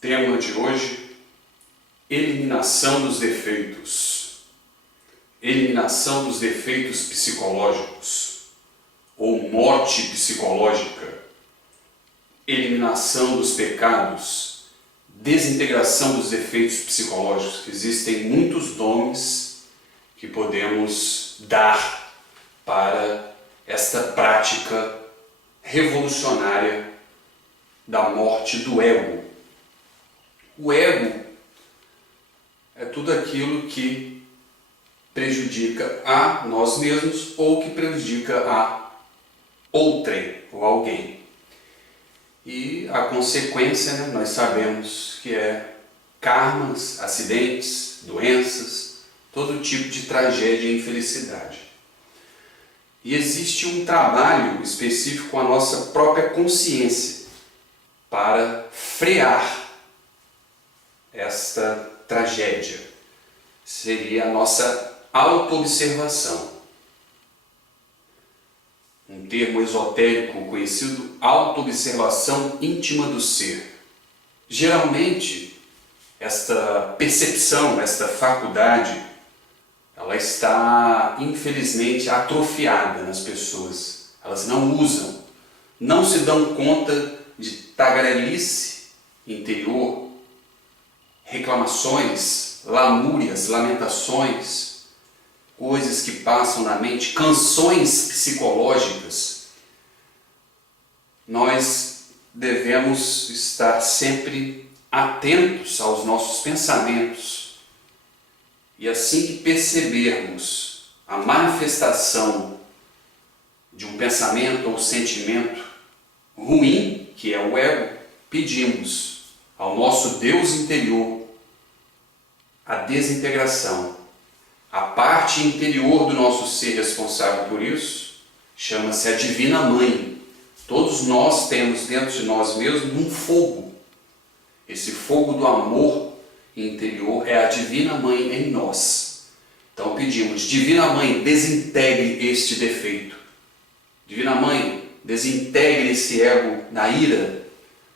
Tema de hoje: eliminação dos defeitos. Eliminação dos defeitos psicológicos ou morte psicológica. Eliminação dos pecados, desintegração dos defeitos psicológicos. Existem muitos dons que podemos dar para esta prática revolucionária da morte do ego. O ego é tudo aquilo que prejudica a nós mesmos ou que prejudica a outrem ou alguém. E a consequência, nós sabemos que é karmas, acidentes, doenças, todo tipo de tragédia e infelicidade. E existe um trabalho específico com a nossa própria consciência para frear esta tragédia. Seria a nossa autoobservação. Um termo esotérico conhecido, autoobservação íntima do ser. Geralmente, esta percepção, esta faculdade, ela está infelizmente atrofiada nas pessoas. Elas não usam, não se dão conta de tagarelice interior, reclamações, lamúrias, lamentações, coisas que passam na mente, canções psicológicas. Nós devemos estar sempre atentos aos nossos pensamentos. E assim que percebermos a manifestação de um pensamento ou sentimento ruim, que é o ego, pedimos ao nosso Deus interior a desintegração. A parte interior do nosso ser responsável por isso chama-se a Divina Mãe. Todos nós temos dentro de nós mesmos um fogo. Esse fogo do amor interior é a Divina Mãe em nós. Então pedimos: Divina Mãe, desintegre este defeito. Divina Mãe, desintegre esse ego na ira.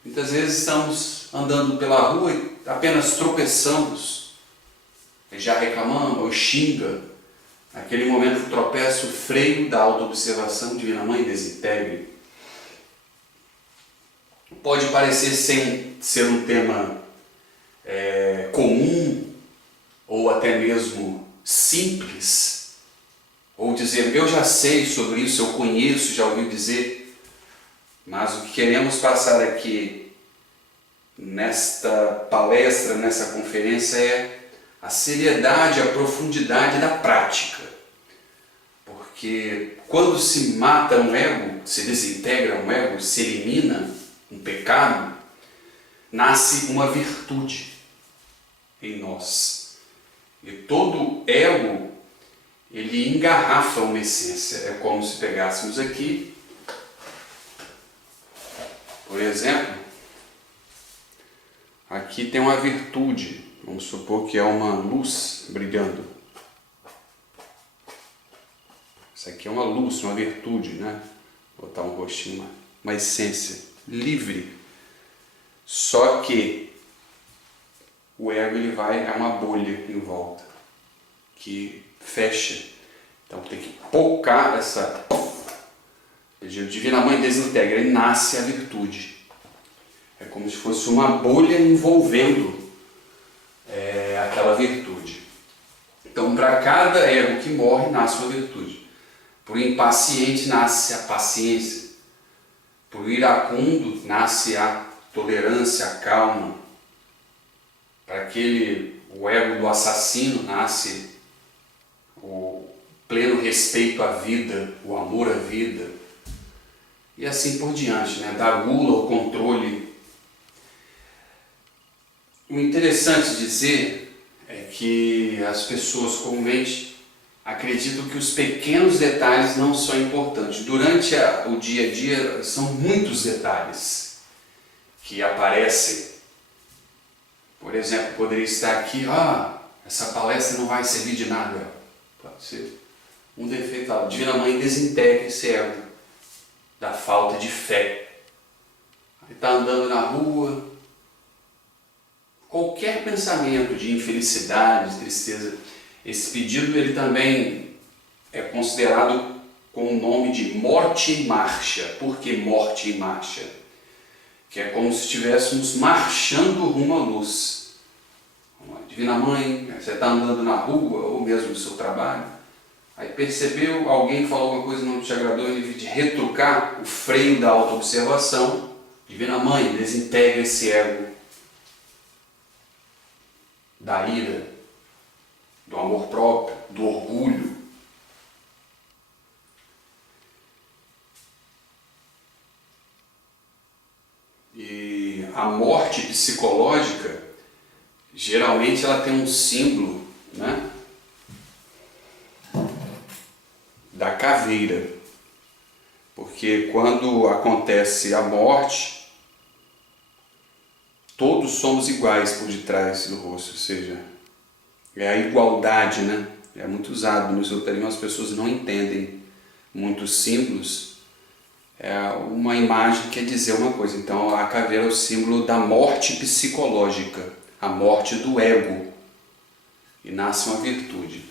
Muitas vezes estamos andando pela rua e apenas tropeçamos, já reclamamos ou xinga. Naquele momento tropeça, o freio da autoobservação. Divina Mãe, desintegre. Pode parecer ser um tema comum ou até mesmo simples, ou dizer: eu já sei sobre isso, eu conheço, já ouvi dizer. Mas o que queremos passar aqui nesta palestra, nessa conferência, é a seriedade, a profundidade da prática. Porque quando se mata um ego, se desintegra um ego, se elimina um pecado, nasce uma virtude em nós. E todo ego, ele engarrafa uma essência. É como se pegássemos aqui, por exemplo, aqui tem uma virtude. Vamos supor que é uma luz brilhando. Isso aqui é uma luz, uma virtude, né? Vou botar um rostinho, uma essência livre. Só que o ego, ele é uma bolha em volta que fecha. Então tem que pocar essa. Divina Mãe desintegra e nasce a virtude. É como se fosse uma bolha envolvendo aquela virtude. Então, para cada ego que morre, nasce uma virtude. Por impaciente nasce a paciência. Por iracundo nasce a tolerância, a calma. Para o ego do assassino nasce o pleno respeito à vida, o amor à vida. E assim por diante, da gula ao controle. O interessante dizer é que as pessoas comumente acreditam que os pequenos detalhes não são importantes. Durante o dia a dia são muitos detalhes que aparecem. Por exemplo, poderia estar aqui: essa palestra não vai servir de nada. Pode ser um defeito. A Divina Mãe desintegra esse ego da falta de fé. Aí está andando na rua, qualquer pensamento de infelicidade, de tristeza, esse pedido ele também é considerado com o nome de morte em marcha. Por que morte em marcha? Que é como se estivéssemos marchando rumo à luz. Divina Mãe, você está andando na rua ou mesmo no seu trabalho, aí percebeu, alguém falou alguma coisa que não te agradou, em vez de retrucar o freio da autoobservação, Divina Mãe, desintegra esse ego da ira, do amor próprio, do orgulho. E a morte psicológica, geralmente ela tem um símbolo, né, da caveira, porque quando acontece a morte, todos somos iguais por detrás do rosto, ou seja, é a igualdade, né? É muito usado no esoterismo, as pessoas não entendem muitos símbolos. É uma imagem que quer dizer uma coisa. Então a caveira é o símbolo da morte psicológica, a morte do ego, e nasce uma virtude.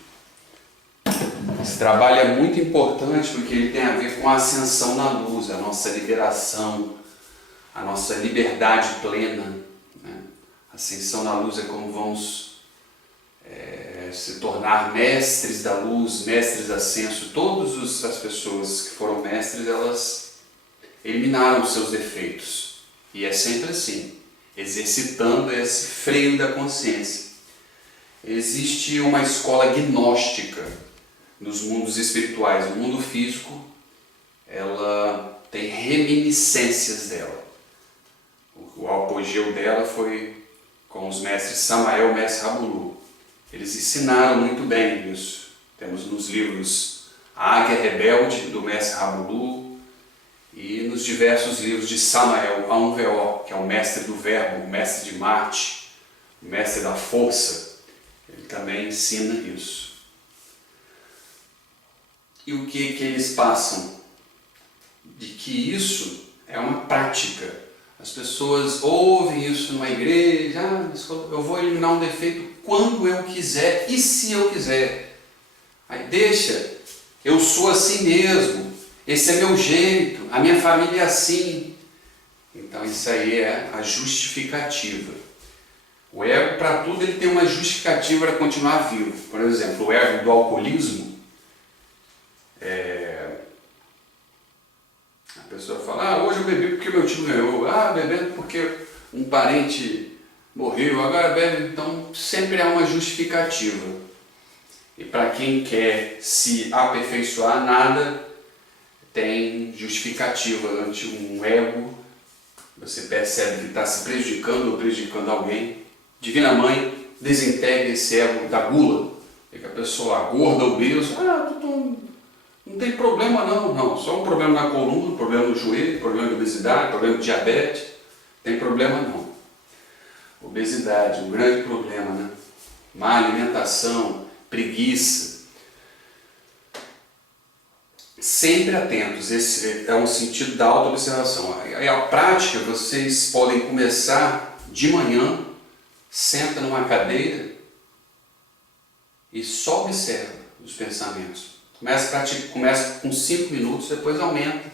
Esse trabalho é muito importante porque ele tem a ver com a ascensão na luz, a nossa liberação, a nossa liberdade plena, né? A ascensão na luz é como vamos se tornar mestres da luz, mestres ascenso. Todas as pessoas que foram mestres, elas eliminaram os seus defeitos. E é sempre assim, exercitando esse freio da consciência. Existe uma escola gnóstica nos mundos espirituais. No mundo físico, ela tem reminiscências dela. O apogeu dela foi com os mestres Samael e mestre Rabulu. Eles ensinaram muito bem isso. Temos nos livros A Águia Rebelde, do mestre Rabulu, e nos diversos livros de Samael, A1VO, que é o mestre do verbo, o mestre de Marte, o mestre da força. Ele também ensina isso. E o que eles passam? De que isso é uma prática. As pessoas ouvem isso numa igreja, eu vou eliminar um defeito quando eu quiser e se eu quiser. Aí deixa, eu sou assim mesmo, esse é meu jeito, a minha família é assim. Então isso aí é a justificativa. O ego, para tudo, ele tem uma justificativa para continuar vivo. Por exemplo, o ego do alcoolismo, a pessoa fala, hoje eu bebi porque meu tio ganhou, bebendo porque um parente morreu, agora bebe. Então sempre há uma justificativa. E para quem quer se aperfeiçoar, nada tem justificativa ante um ego. Você percebe que está se prejudicando ou prejudicando alguém. Divina Mãe, desintegra esse ego da gula. É que a pessoa gorda, obeso, não tem problema não, só um problema na coluna, problema no joelho, problema de obesidade, problema de diabetes, tem problema não. Obesidade, um grande problema, né? Má alimentação, preguiça. Sempre atentos, esse é um sentido da autoobservação. A prática, vocês podem começar de manhã, senta numa cadeira e só observa os pensamentos. Começa com 5 minutos, depois aumenta.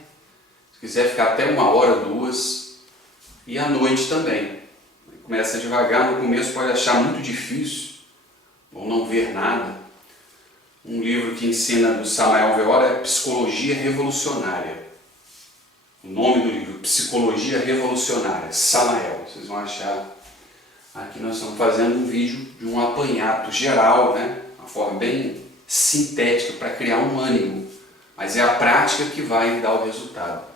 Se quiser ficar até 1 hora, 2, e à noite também. Começa devagar, no começo pode achar muito difícil, ou não ver nada. Um livro que ensina do Samael Weor é Psicologia Revolucionária. O nome do livro, Psicologia Revolucionária, Samael. Vocês vão achar. Aqui nós estamos fazendo um vídeo de um apanhado geral, né? Uma forma bem sintética para criar um ânimo, mas é a prática que vai dar o resultado.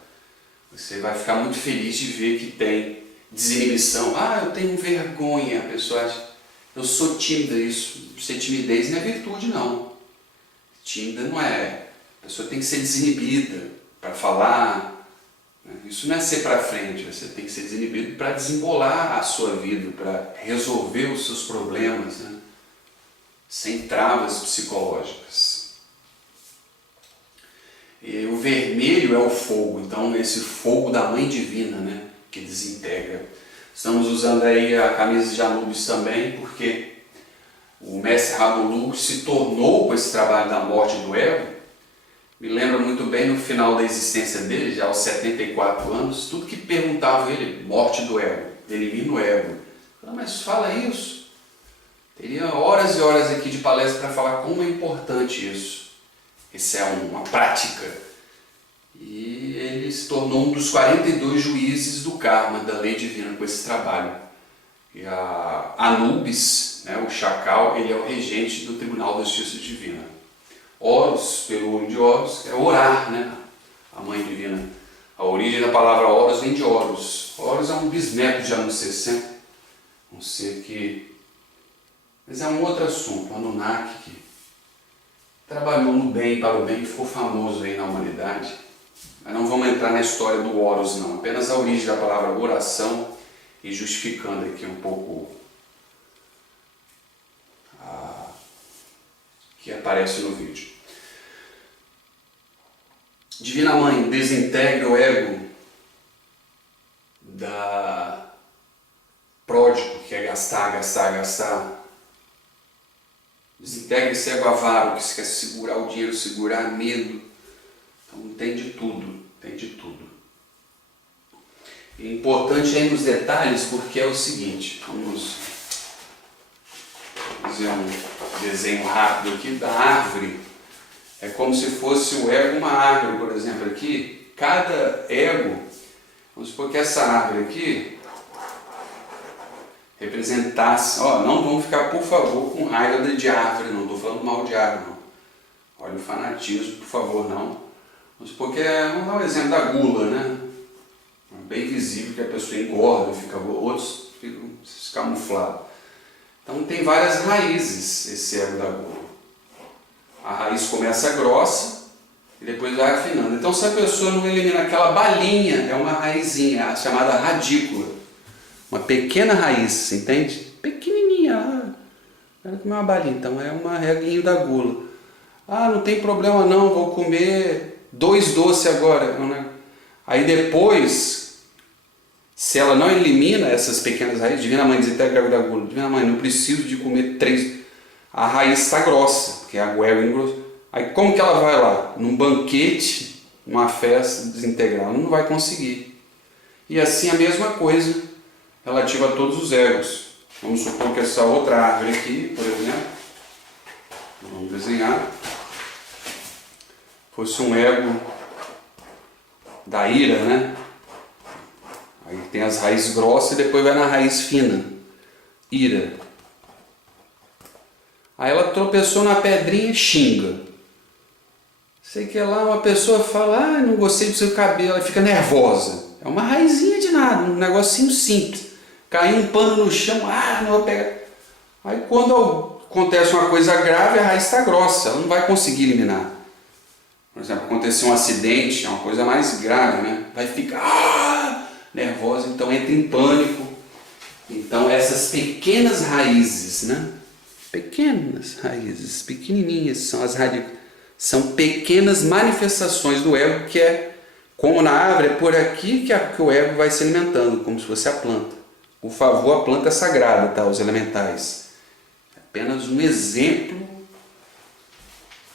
Você vai ficar muito feliz de ver que tem desinibição. Eu tenho vergonha. A pessoa acha, eu sou tímida. Isso, ser timidez não é virtude não. Tímida não é. A pessoa tem que ser desinibida para falar. Isso não é ser para frente. Você tem que ser desinibido para desembolar a sua vida, para resolver os seus problemas, né? Sem travas psicológicas. E o vermelho é o fogo, então esse fogo da Mãe Divina, né, que desintegra. Estamos usando aí a camisa de Anubis também, porque o mestre Rabolu se tornou com esse trabalho da morte do ego. Me lembra muito bem no final da existência dele, já aos 74 anos, tudo que perguntava ele, morte do ego, elimina o ego. Mas fala isso. Teria horas e horas aqui de palestra para falar como é importante isso. Isso é uma prática. E ele se tornou um dos 42 juízes do karma, da lei divina, com esse trabalho. E a Anubis, né, o chacal, ele é o regente do Tribunal da Justiça Divina. Horus, pelo olho de Horus, é orar, né? A Mãe Divina. A origem da palavra Horus vem de Horus. Horus é um bisneto de anos 60, um ser que... Mas é um outro assunto, o Anunnaki, que trabalhou no bem, para o bem, e ficou famoso aí na humanidade. Mas não vamos entrar na história do Horus, não. Apenas a origem da palavra oração e justificando aqui um pouco que aparece no vídeo. Divina Mãe, desintegre o ego da pródigo, que é gastar, gastar, gastar. Desintegre esse ego avaro, que quer segurar o dinheiro, segurar medo. Então tem de tudo, tem de tudo. E importante aí nos detalhes, porque é o seguinte, vamos fazer um desenho rápido aqui da árvore. É como se fosse o ego uma árvore, por exemplo, aqui. Cada ego, vamos supor que essa árvore aqui representasse... não vamos ficar, por favor, com raiva de árvore, não estou falando mal de árvore, não. Olha o fanatismo, por favor, não. Vamos supor que vamos dar um exemplo da gula, né? É bem visível que a pessoa engorda, outros ficam camuflados. Então tem várias raízes esse ego da gula. A raiz começa grossa e depois vai afinando. Então se a pessoa não elimina aquela balinha, é uma raizinha, chamada radícula. Uma pequena raiz, entende? Pequenininha. Ela come uma balinha, então é uma reguinho da gula. Não tem problema não, vou comer 2 doces agora. Aí depois, se ela não elimina essas pequenas raízes, Divina Mãe, desintegra o ego da gula. Divina Mãe, não preciso de comer 3. A raiz está grossa, porque a ego engrossou. Aí como que ela vai lá? Num banquete, numa festa, desintegrar? Ela não vai conseguir. E assim a mesma coisa relativa a todos os egos. Vamos supor que essa outra árvore aqui, por exemplo, vamos desenhar, fosse um ego da ira, né? Aí tem as raízes grossas e depois vai na raiz fina, ira. Aí ela tropeçou na pedrinha e xinga. Sei que lá uma pessoa fala, não gostei do seu cabelo, ela fica nervosa. É uma raizinha de nada, um negocinho simples. Caiu um pano no chão, não vou pegar. Aí quando acontece uma coisa grave, a raiz está grossa, ela não vai conseguir eliminar. Por exemplo, aconteceu um acidente, é uma coisa mais grave, né? Vai ficar nervosa, então entra em pânico. Então essas pequenas raízes, né? Pequenas raízes, pequenininhas, são as raízes, são pequenas manifestações do ego, que é como na árvore, é por aqui que o ego vai se alimentando, como se fosse a planta. Por favor, a planta é sagrada, tá? Os elementais. Apenas um exemplo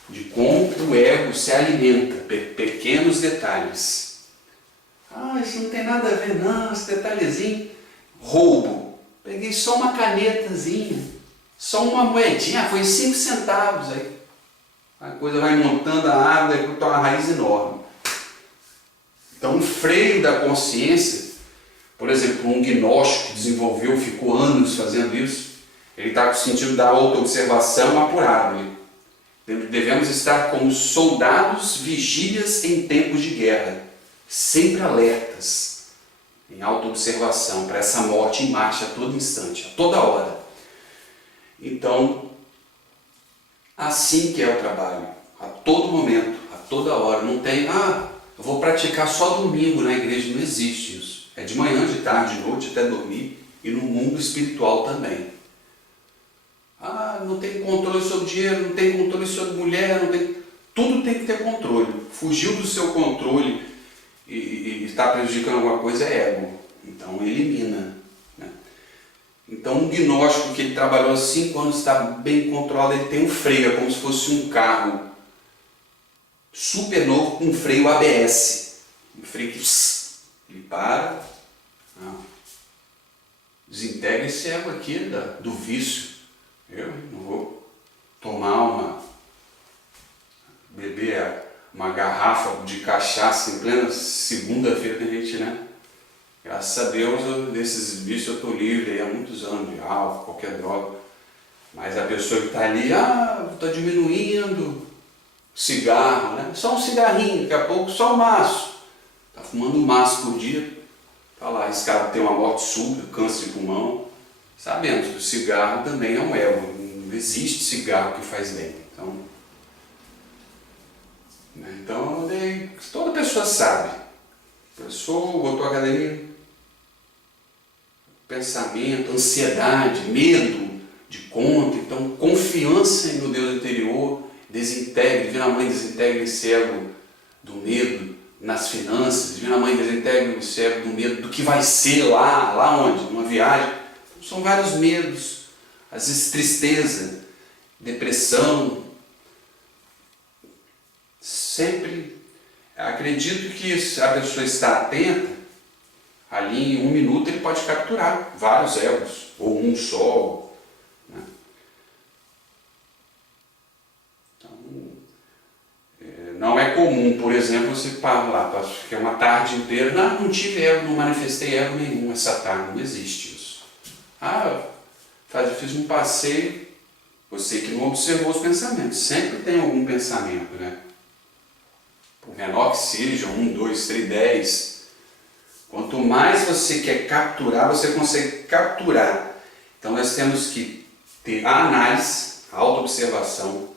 de como o ego se alimenta, pequenos detalhes. Isso não tem nada a ver não, esse detalhezinho. Roubo. Peguei só uma canetazinha, só uma moedinha, foi 5 centavos. Aí a coisa vai montando a árvore, aí está uma raiz enorme. Então o freio da consciência, por exemplo, um gnóstico que desenvolveu, ficou anos fazendo isso, ele está com o sentido da auto-observação apurado. Devemos estar como soldados vigílias em tempos de guerra, sempre alertas, em auto-observação, para essa morte em marcha a todo instante, a toda hora. Então, assim que é o trabalho, a todo momento, a toda hora. Não tem, eu vou praticar só domingo na igreja, não existe isso. É de manhã, de tarde, de noite, até dormir, e no mundo espiritual também. Não tem controle sobre dinheiro, não tem controle sobre mulher, tudo tem que ter controle. Fugiu do seu controle e está prejudicando alguma coisa é ego. Então elimina. Então um gnóstico que ele trabalhou há 5 anos, está bem controlado, ele tem um freio, é como se fosse um carro super novo com um freio ABS. Um freio que ele para, desintegra esse ego aqui do vício. Eu não vou beber uma garrafa de cachaça em plena segunda-feira, tem gente, né? Graças a Deus, desses vícios eu estou livre aí há muitos anos, de álcool, qualquer droga. Mas a pessoa que está ali, estou diminuindo cigarro, né? Só um cigarrinho, daqui a pouco só um maço. Está fumando um maço por dia, está lá, esse cara tem uma morte súbita, câncer de pulmão. Sabemos que o cigarro também é um ego, não existe cigarro que faz bem. Então toda pessoa sabe. A pessoa botou a academia, pensamento, ansiedade, medo de conta, então confiança no Deus interior, Divina Mãe desintegra esse ego do medo nas finanças, Divina Mãe desintegra esse ego do medo do que vai ser lá onde? Numa viagem. São vários medos, às vezes tristeza, depressão. Sempre acredito que se a pessoa está atenta, ali em 1 minuto ele pode capturar vários egos, ou um só. Né? Então, não é comum, por exemplo, você para lá, ficar uma tarde inteira, não tive ego, não manifestei ego nenhum essa tarde, não existe isso. Fiz um passeio, você que não observou os pensamentos, sempre tem algum pensamento, né? Por menor que seja, 1, 2, 3, 10. Quanto mais você quer capturar, você consegue capturar. Então nós temos que ter a análise, a autoobservação.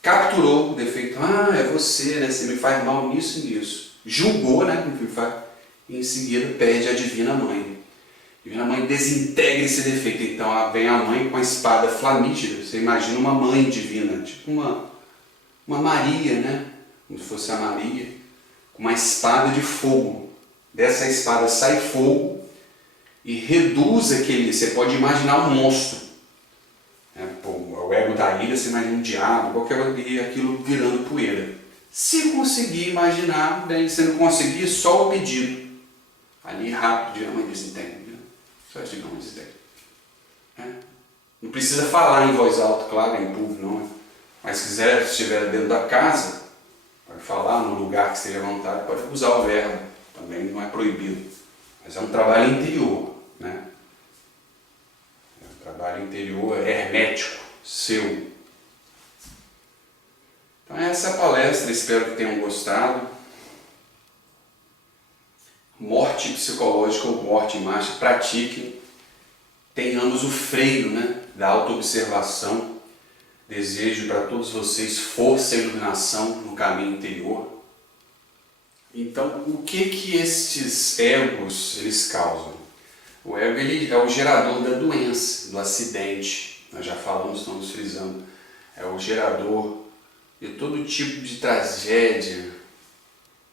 Capturou o defeito. É você, né? Você me faz mal nisso e nisso. Julgou, né? E em seguida pede a Divina Mãe. A Divina Mãe desintegra esse defeito. Então vem a mãe com a espada flamígera. Você imagina uma mãe divina, tipo uma Maria, né? Como se fosse a Maria, com uma espada de fogo. Dessa espada sai fogo e reduz aquele. Você pode imaginar um monstro. O ego da ira, você imagina um diabo, qualquer coisa, e aquilo virando poeira. Se conseguir imaginar, bem, se não conseguir, só o pedido. Ali rápido, Divina Mãe desintegra. Só Divina Mãe desintegra. Não precisa falar em voz alta, claro, em público, não. Mas se quiser, se estiver dentro da casa, pode falar no lugar que esteja à vontade, pode usar o verbo, também não é proibido. Mas é um trabalho interior, né? É um trabalho interior hermético, seu. Então essa é a palestra, espero que tenham gostado. Morte psicológica ou morte em marcha, pratiquem. Tenhamos o freio, né, da autoobservação. Desejo para todos vocês força e iluminação no caminho interior. Então, o que estes egos eles causam? O ego ele é o gerador da doença, do acidente. Nós já falamos, estamos frisando. É o gerador de todo tipo de tragédia.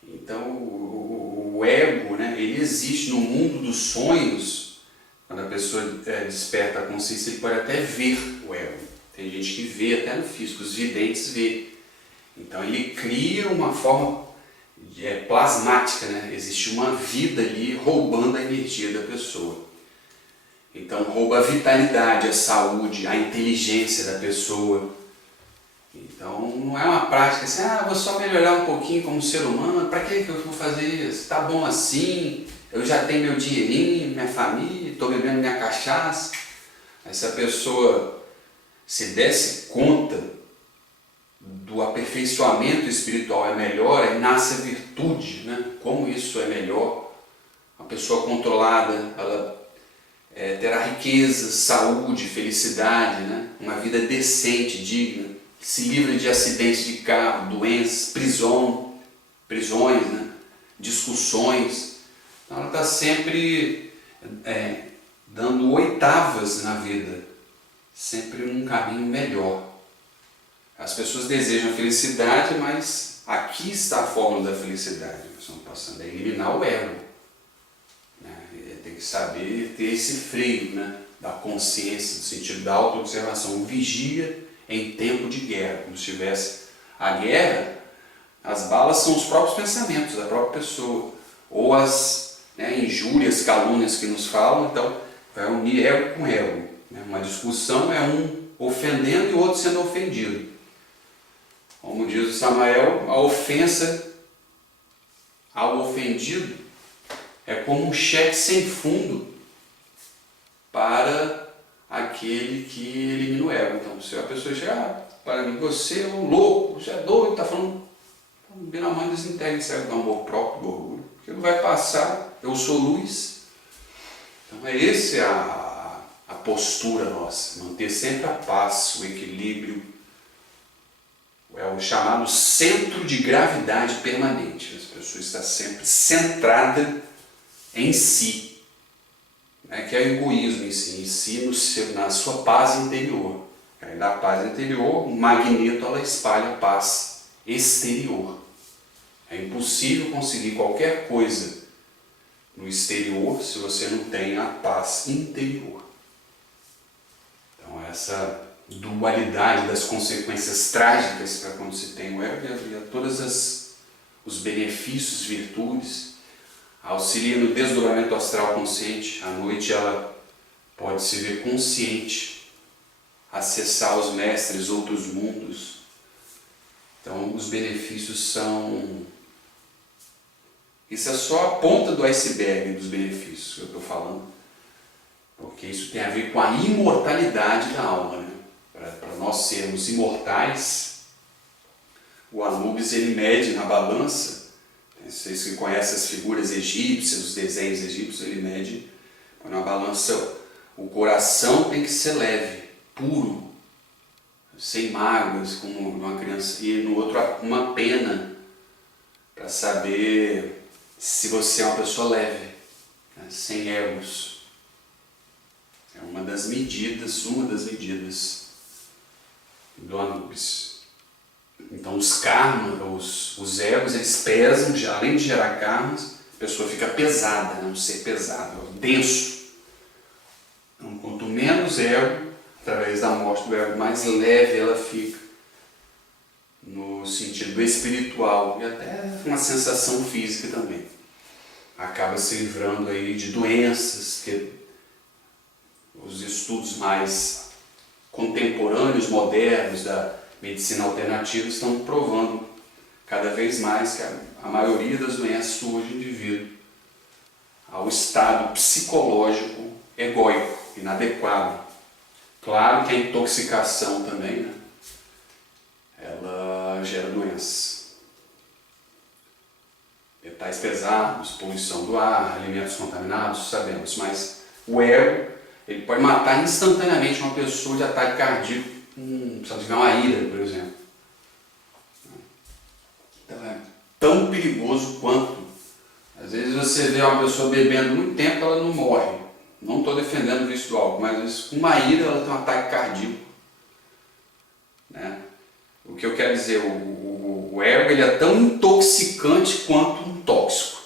Então, o ego, né, ele existe no mundo dos sonhos. Quando a pessoa desperta a consciência, ele pode até ver o ego. Tem gente que vê até no físico, os videntes vê. Então ele cria uma forma plasmática, né? Existe uma vida ali roubando a energia da pessoa. Então rouba a vitalidade, a saúde, a inteligência da pessoa. Então não é uma prática assim, vou só melhorar um pouquinho como ser humano, para que eu vou fazer isso? Tá bom assim, eu já tenho meu dinheirinho, minha família, estou bebendo minha cachaça. Essa pessoa se desse conta do aperfeiçoamento espiritual é melhor, aí nasce a virtude, né? Como isso é melhor. Uma pessoa controlada, ela terá riqueza, saúde, felicidade, né? Uma vida decente, digna, que se livra de acidentes de carro, doenças, prisões, né? Discussões. Então ela está sempre dando oitavas na vida, sempre num caminho melhor. As pessoas desejam a felicidade, mas aqui está a fórmula da felicidade. Nós estamos passando a eliminar o ego. Né? Tem que saber ter esse freio, né? da consciência, no sentido da autoobservação. O vigia em tempo de guerra, como se tivesse a guerra, as balas são os próprios pensamentos da própria pessoa, ou as injúrias, calúnias que nos falam. Então vai unir ego com ego. Uma discussão é um ofendendo e o outro sendo ofendido. Como diz o Samael, a ofensa ao ofendido é como um cheque sem fundo para aquele que elimina o ego. Então, se a pessoa chega, para mim, você é um louco, você é doido, está falando, bem na mãe, desintegra esse ego do amor próprio, do orgulho, porque não vai passar, eu sou luz. Então, essa a postura nossa, manter sempre a paz, o equilíbrio, é o chamado centro de gravidade permanente. A pessoa está sempre centrada em si, que é o egoísmo em si na sua paz interior. Aí da paz interior, o magneto ela espalha a paz exterior. É impossível conseguir qualquer coisa no exterior se você não tem a paz interior. Então essa dualidade das consequências trágicas para quando se tem o ego e todos os benefícios, virtudes, auxilia no desdobramento astral consciente. À noite ela pode se ver consciente, acessar os mestres, outros mundos. Então os benefícios são... Isso é só a ponta do iceberg dos benefícios que eu estou falando, porque isso tem a ver com a imortalidade da alma, Para nós sermos imortais, o Anubis ele mede na balança. Vocês que conhecem as figuras egípcias, os desenhos egípcios, ele mede na balança. O coração tem que ser leve, puro, sem mágoas, como uma criança, e no outro uma pena, para saber se você é uma pessoa leve, sem egos. É uma das medidas do Anubis. Então os karmas, os egos, eles pesam, além de gerar karmas, a pessoa fica pesada, um ser pesado, denso. Então, quanto menos ego, através da morte do ego, mais leve ela fica, no sentido espiritual e até uma sensação física também. Acaba se livrando aí de doenças, que os estudos mais contemporâneos, modernos da medicina alternativa estão provando cada vez mais que a maioria das doenças surge devido ao estado psicológico egóico, inadequado. Claro que a intoxicação também, ela gera doenças. Metais pesados, poluição do ar, alimentos contaminados, sabemos, mas o ego ele pode matar instantaneamente uma pessoa de ataque cardíaco, se ela tiver uma ira, por exemplo. Então é tão perigoso quanto. Às vezes você vê uma pessoa bebendo muito tempo, ela não morre. Não estou defendendo o vício do álcool, mas às vezes, com uma ira ela tem um ataque cardíaco. O que eu quero dizer, o ego ele é tão intoxicante quanto um tóxico.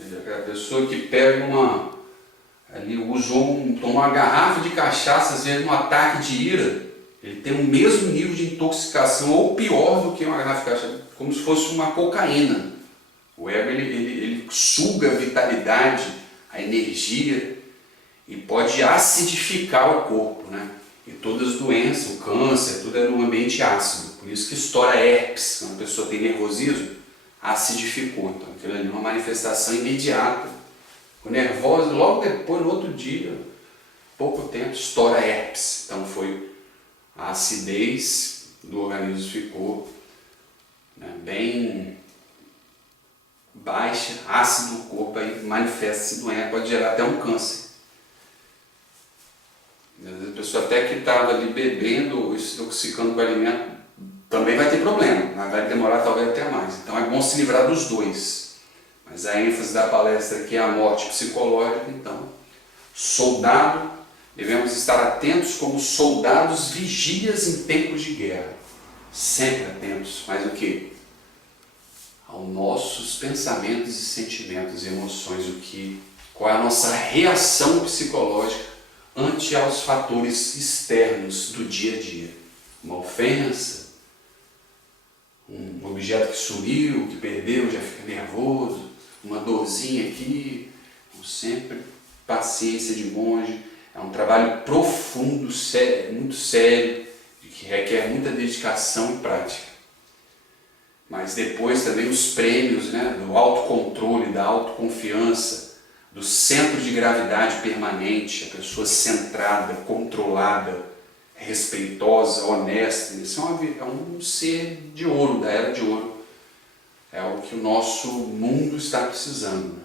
A pessoa que pega tomou uma garrafa de cachaça, às vezes num ataque de ira, ele tem o mesmo nível de intoxicação ou pior do que uma garrafa de cachaça, como se fosse uma cocaína. O ego ele suga a vitalidade, a energia e pode acidificar o corpo, E todas as doenças, o câncer, tudo é no ambiente ácido. Por isso que estoura herpes. Quando a pessoa tem nervosismo, acidificou. Então aquilo ali é uma manifestação imediata. Nervosa, logo depois, no outro dia, pouco tempo, estoura herpes. Então foi a acidez do organismo ficou bem baixa, ácido no corpo, aí manifesta-se doença, pode gerar até um câncer. Às vezes a pessoa até que estava ali bebendo, se intoxicando com o alimento, também vai ter problema, mas vai demorar talvez até mais. Então é bom se livrar dos dois. Mas a ênfase da palestra aqui é a morte psicológica. Então, soldado, devemos estar atentos como soldados vigias em tempos de guerra. Sempre atentos, mas o quê? Aos nossos pensamentos e sentimentos e emoções, qual é a nossa reação psicológica ante aos fatores externos do dia a dia. Uma ofensa, um objeto que sumiu, que perdeu, já fica nervoso, uma dorzinha aqui, como sempre, paciência de monge. É um trabalho profundo, sério, muito sério, que requer muita dedicação e prática. Mas depois também os prêmios, né, do autocontrole, da autoconfiança, do centro de gravidade permanente, a pessoa centrada, controlada, respeitosa, honesta. Isso é um ser de ouro, da era de ouro. É o que o nosso mundo está precisando, né?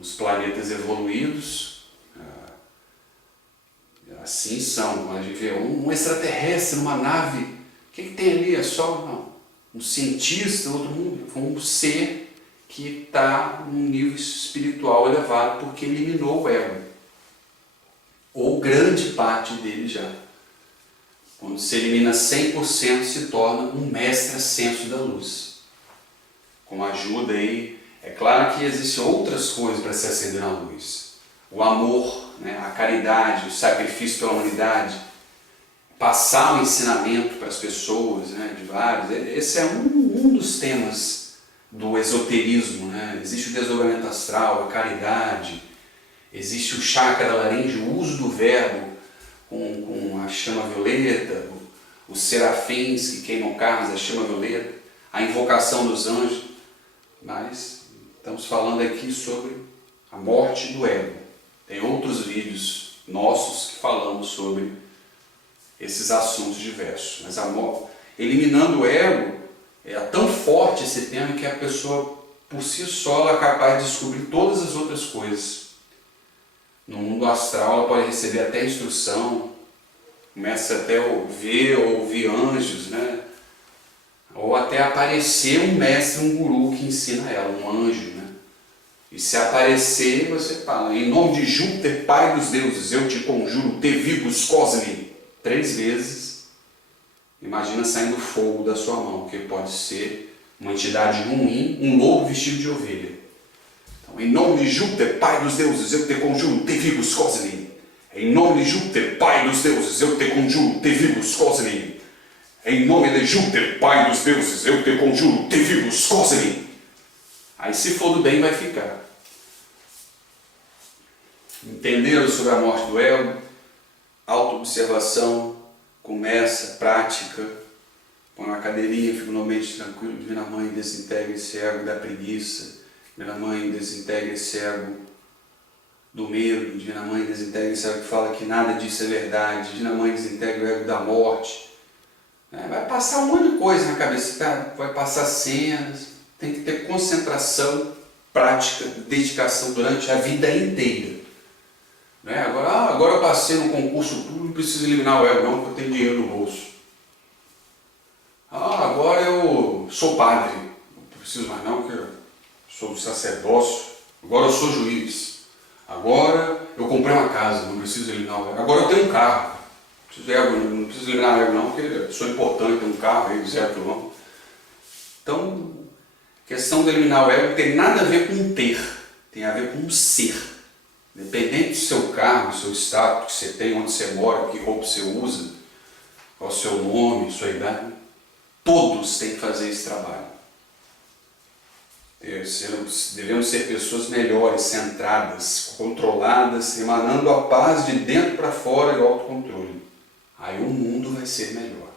Os planetas evoluídos, assim são. A gente vê um extraterrestre numa nave, o que tem ali? É só um cientista, outro mundo, um ser que está num nível espiritual elevado porque eliminou o ego, ou grande parte dele já. Quando se elimina 100%, se torna um mestre ascenso da luz. Com ajuda aí, é claro que existem outras coisas para se acender na luz. O amor, né, a caridade, o sacrifício pela humanidade, passar o ensinamento para as pessoas, né, de vários. Esse é um dos temas do esoterismo, né? Existe o desdobramento astral, a caridade, existe o chakra da laringe, o uso do verbo com a chama violeta, os serafins que queimam carros, a chama violeta, a invocação dos anjos. Mas estamos falando aqui sobre a morte do ego. Tem outros vídeos nossos que falamos sobre esses assuntos diversos. Mas eliminando o ego, é tão forte esse tema que a pessoa, por si só, ela é capaz de descobrir todas as outras coisas. No mundo astral, ela pode receber até instrução, começa até a ouvir anjos, né? Ou até aparecer um mestre, um guru que ensina ela, um anjo, né? E se aparecer, você fala: em nome de Júpiter, pai dos deuses, eu te conjuro, te vivus cosme, 3 vezes. Imagina saindo fogo da sua mão, que pode ser uma entidade ruim, um lobo vestido de ovelha. Então, em nome de Júpiter, pai dos deuses, eu te conjuro, te vivus cosme. Em nome de Júpiter, pai dos deuses, eu te conjuro, te vivus cosme. Em nome de Júpiter, pai dos deuses, eu te conjuro, te vivus cosme. Aí, se for do bem, vai ficar. Entenderam sobre a morte do ego? Autoobservação, começa, prática, põe uma cadeirinha, fica no ambiente tranquilo. Divina Mãe, desintegra esse ego da preguiça. Divina Mãe, desintegra esse ego do medo. Divina Mãe, desintegra esse ego que fala que nada disso é verdade. Divina Mãe, desintegra o ego da morte. Vai passar um monte de coisa na cabeça, tá? Vai passar cenas. Tem que ter concentração, prática, dedicação durante a vida inteira. Né? Agora eu passei no concurso público, não preciso eliminar o ego não, porque eu tenho dinheiro no bolso. Agora eu sou padre, não preciso mais não, porque eu sou do sacerdócio. Agora eu sou juiz. Agora eu comprei uma casa, não preciso eliminar o ego. Agora eu tenho um carro, não preciso eliminar o ego não, porque eu sou importante, tenho um carro aí, 0 km. Então, a questão de eliminar o ego não tem nada a ver com ter, tem a ver com ser. Independente do seu cargo, do seu status que você tem, onde você mora, que roupa você usa, qual é o seu nome, sua idade, todos têm que fazer esse trabalho. Devemos ser pessoas melhores, centradas, controladas, emanando a paz de dentro para fora e o autocontrole. Aí o mundo vai ser melhor.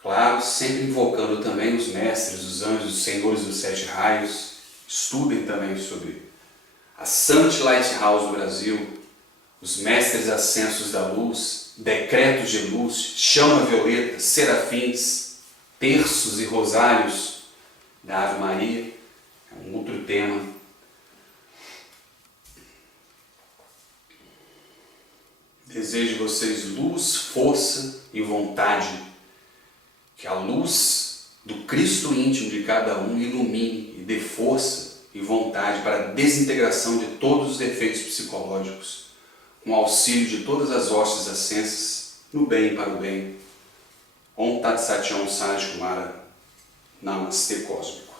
Claro, sempre invocando também os mestres, os anjos, os senhores dos 7 raios. Estudem também sobre a Sante Lighthouse do Brasil, os mestres ascensos da luz, decretos de luz, chama violeta, serafins, terços e rosários da Ave Maria. É um outro tema. Desejo de vocês luz, força e vontade. Que a luz do Cristo íntimo de cada um ilumine e dê força e vontade para a desintegração de todos os defeitos psicológicos, com o auxílio de todas as hostes ascensas, no bem e para o bem. Om Tat Sat Om Sanat Kumara. Namastê Cósmico.